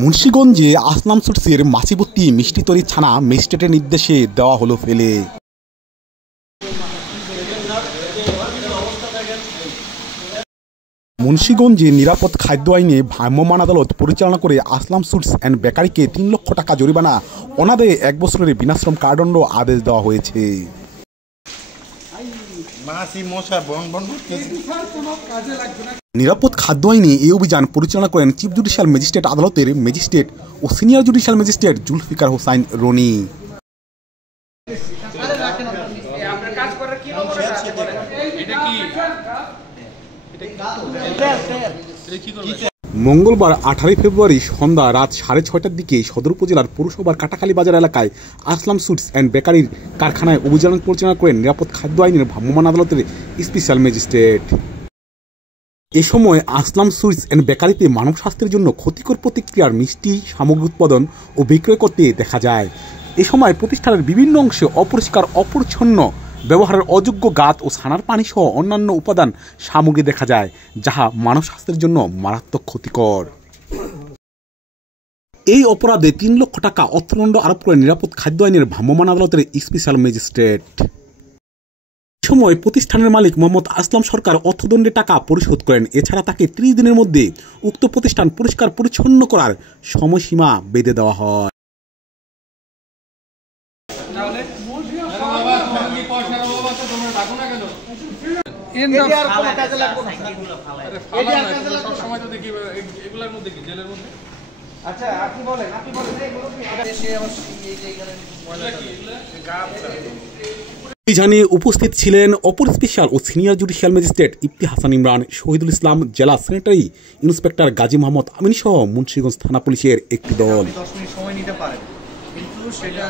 মুন্সিগঞ্জে আসলাম সুইটসের মাছিভর্তি মিষ্টি তৈরি ছানা ম্যাজিস্ট্রেটের নির্দেশে দেওয়া হলো ফেলে। মুন্সিগঞ্জে নিরাপদ খাদ্য আইনে ভ্রাম্যমাণ আদালত পরিচালনা করে আসলাম সুইটস অ্যান্ড বেকারিকে ৩ লক্ষ টাকা জরিমানা, অনাদায়ে ১ বছরের বিনাশ্রম কারাদণ্ড আদেশ দেওয়া হয়েছে। নিরাপদ খাদ্য আইনে এই অভিযান পরিচালনা করেন চিফ জুডিশিয়াল ম্যাজিস্ট্রেট আদালতের ম্যাজিস্ট্রেট ও senior judicial magistrate Zulfikar Hossain Roni. মঙ্গলবার 18 ফেব্রুয়ারি সন্ধ্যা রাত 6:30টার দিকে সদর উপজেলার পৌরসভার কাটাখালী বাজার এলাকায় আসলাম সুইটস অ্যান্ড বেকারির কারখানায় অভিযান পরিচালনা করেন নিরাপদ খাদ্য আইনের ভ্রাম্যমাণ আদালতের স্পেশাল ম্যাজিস্ট্রেট। এ সময় আসলাম সুইটস অ্যান্ড বেকারিতে মানব স্বাস্থ্যের জন্য ক্ষতিকর প্রতিক্রিয়ার মিষ্টি সামগ্রী উৎপাদন ও বিক্রয় করতে দেখা যায়। এ সময় প্রতিষ্ঠানের বিভিন্ন অংশে অপরিষ্কার অপরিচ্ছন্ন ব্যবহারের অযোগ্য গাত ও ছানার পানি সহ অন্যান্য উপাদান সামগ্রী দেখা যায়, যাহা মানব স্বাস্থ্যের জন্য মারাত্মক ক্ষতিকর। এই অপরাধে ৩ লক্ষ টাকা অর্থদণ্ড আরোপ করেন নিরাপদ খাদ্য আইনের ভ্রাম্যমাণ আদালতের স্পেশাল ম্যাজিস্ট্রেট। সময় প্রতিষ্ঠানের মালিক মোহাম্মদ আসলাম সরকার অর্থদণ্ডের টাকা পরিশোধ করেন। এছাড়া তাকে 30 দিনের মধ্যে উক্ত প্রতিষ্ঠান পরিষ্কার পরিচ্ছন্ন করার সময়সীমা বেঁধে দেওয়া হয়। অভিযানে উপস্থিত ছিলেন অপর স্পেশাল ও senior judicial magistrate Ifti Hasan Imran, Shahidul Islam, জেলা সেক্রেটারি ইন্সপেক্টর গাজী মোহাম্মদ আমিন সহ মুন্সিগঞ্জ থানা পুলিশের একটি দল। সেটা